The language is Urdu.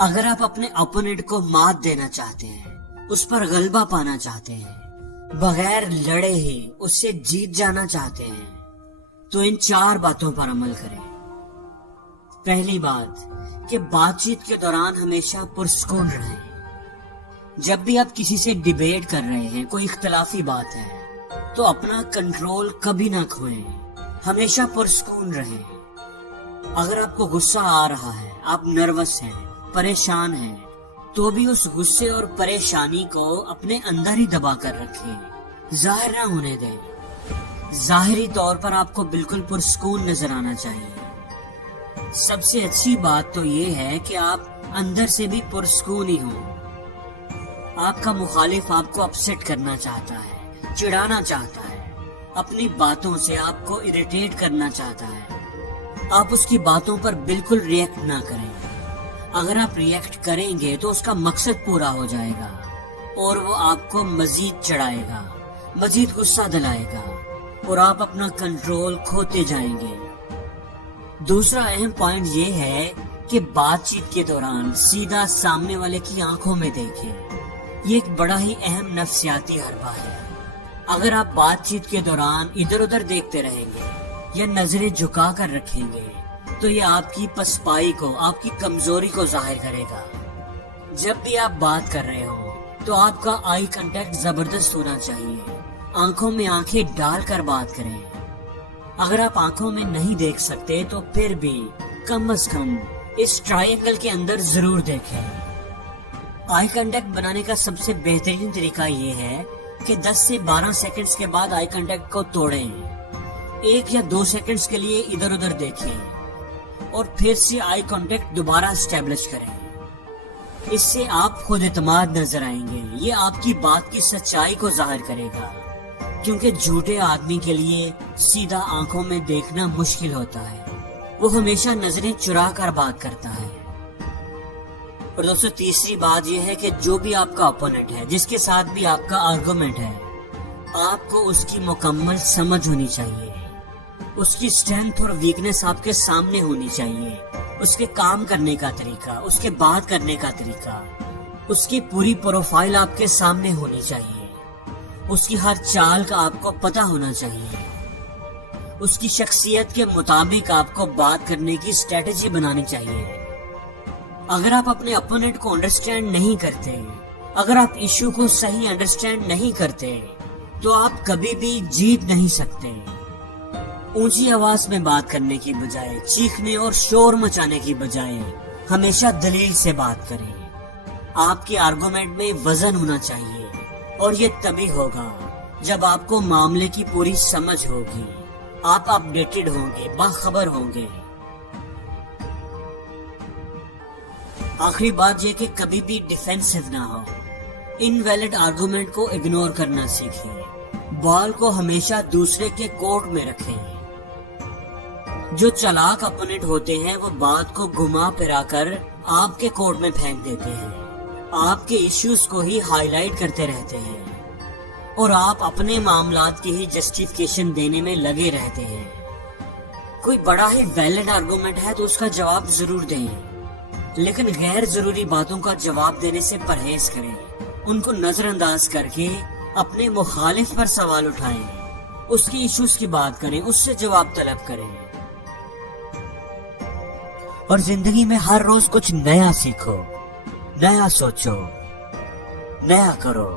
اگر آپ اپنے اپوننٹ کو مات دینا چاہتے ہیں، اس پر غلبہ پانا چاہتے ہیں، بغیر لڑے ہی اس سے جیت جانا چاہتے ہیں، تو ان 4 باتوں پر عمل کریں۔ پہلی بات کہ بات چیت کے دوران ہمیشہ پرسکون رہیں۔ جب بھی آپ کسی سے ڈیبیٹ کر رہے ہیں، کوئی اختلافی بات ہے، تو اپنا کنٹرول کبھی نہ کھوئیں، ہمیشہ پرسکون رہیں۔ اگر آپ کو غصہ آ رہا ہے، آپ نروس ہیں، پریشان ہیں، تو بھی اس غصے اور پریشانی کو اپنے اندر ہی دبا کر رکھیں، ظاہر نہ ہونے دیں۔ ظاہری طور پر آپ کو بالکل پرسکون نظر آنا چاہیے۔ سب سے اچھی بات تو یہ ہے کہ آپ اندر سے بھی پرسکون ہی ہوں۔ آپ کا مخالف آپ کو اپسیٹ کرنا چاہتا ہے، چڑھانا چاہتا ہے، اپنی باتوں سے آپ کو اریٹیٹ کرنا چاہتا ہے، آپ اس کی باتوں پر بالکل ریئیکٹ نہ کریں۔ اگر آپ ریئیکٹ کریں گے تو اس کا مقصد پورا ہو جائے گا اور وہ آپ کو مزید چڑھائے گا، مزید غصہ دلائے گا اور آپ اپنا کنٹرول کھوتے جائیں گے۔ دوسرا اہم پوائنٹ یہ ہے کہ بات چیت کے دوران سیدھا سامنے والے کی آنکھوں میں دیکھیں۔ یہ ایک بڑا ہی اہم نفسیاتی حربہ ہے۔ اگر آپ بات چیت کے دوران ادھر ادھر دیکھتے رہیں گے یا نظریں جھکا کر رکھیں گے تو یہ آپ کی پسپائی کو، آپ کی کمزوری کو ظاہر کرے گا۔ جب بھی آپ بات کر رہے ہو تو آپ کا آئی کنٹیکٹ زبردست ہونا چاہیے، آنکھوں میں آنکھیں ڈال کر بات کریں۔ اگر آپ آنکھوں میں نہیں دیکھ سکتے تو پھر بھی کم از کم اس ٹرائنگل کے اندر ضرور دیکھیں۔ آئی کنٹیکٹ بنانے کا سب سے بہترین طریقہ یہ ہے کہ 10 سے 12 سیکنڈز کے بعد آئی کنٹیکٹ کو توڑیں، 1 یا 2 سیکنڈز کے لیے ادھر ادھر دیکھیں اور پھر سے آئی کانٹیکٹ دوبارہ اسٹیبلش کریں۔ اس سے آپ خود اعتماد نظر آئیں گے۔ یہ آپ کی بات کی سچائی کو ظاہر کرے گا، کیونکہ جھوٹے آدمی کے لیے سیدھا آنکھوں میں دیکھنا مشکل ہوتا ہے، وہ ہمیشہ نظریں چرا کر بات کرتا ہے۔ اور دوستو، تیسری بات یہ ہے کہ جو بھی آپ کا اپوننٹ ہے، جس کے ساتھ بھی آپ کا آرگومنٹ ہے، آپ کو اس کی مکمل سمجھ ہونی چاہیے، اس کی اسٹرینتھ اور ویکنس آپ کے سامنے ہونی چاہیے، اس کے کام کرنے کا طریقہ، اس کے بات کرنے کا طریقہ، اس کی پوری پروفائل آپ کے سامنے ہونی چاہیے، اس کی ہر چال کا آپ کو پتہ ہونا چاہیے، اس کی شخصیت کے مطابق آپ کو بات کرنے کی اسٹریٹجی بنانی چاہیے۔ اگر آپ اپنے اپوننٹ کو انڈرسٹینڈ نہیں کرتے، اگر آپ ایشو کو صحیح انڈرسٹینڈ نہیں کرتے، تو آپ کبھی بھی جیت نہیں سکتے۔ اونچی آواز میں بات کرنے کی بجائے، چیخنے اور شور مچانے کی بجائے، ہمیشہ دلیل سے بات کریں۔ آپ کے آرگومنٹ میں وزن ہونا چاہیے، اور یہ تبھی ہوگا جب آپ کو معاملے کی پوری سمجھ ہوگی، آپ اپڈیٹڈ ہوں گے، باخبر ہوں گے۔ آخری بات یہ کہ کبھی بھی ڈیفینسو نہ ہو، انویلڈ آرگومنٹ کو اگنور کرنا سیکھیں، بال کو ہمیشہ دوسرے کے کورٹ میں رکھیں۔ جو چالاک اپوننٹ ہوتے ہیں وہ بات کو گھما پھرا کر آپ کے کورٹ میں پھینک دیتے ہیں، آپ کے ایشوز کو ہی ہائی لائٹ کرتے رہتے ہیں اور آپ اپنے معاملات کی ہی جسٹیفیکیشن دینے میں لگے رہتے ہیں۔ کوئی بڑا ہی ویلڈ آرگومنٹ ہے تو اس کا جواب ضرور دیں، لیکن غیر ضروری باتوں کا جواب دینے سے پرہیز کریں، ان کو نظر انداز کر کے اپنے مخالف پر سوال اٹھائیں، اس کی ایشوز کی بات کریں، اس سے جواب طلب کریں، اور زندگی میں ہر روز کچھ نیا سیکھو، نیا سوچو، نیا کرو۔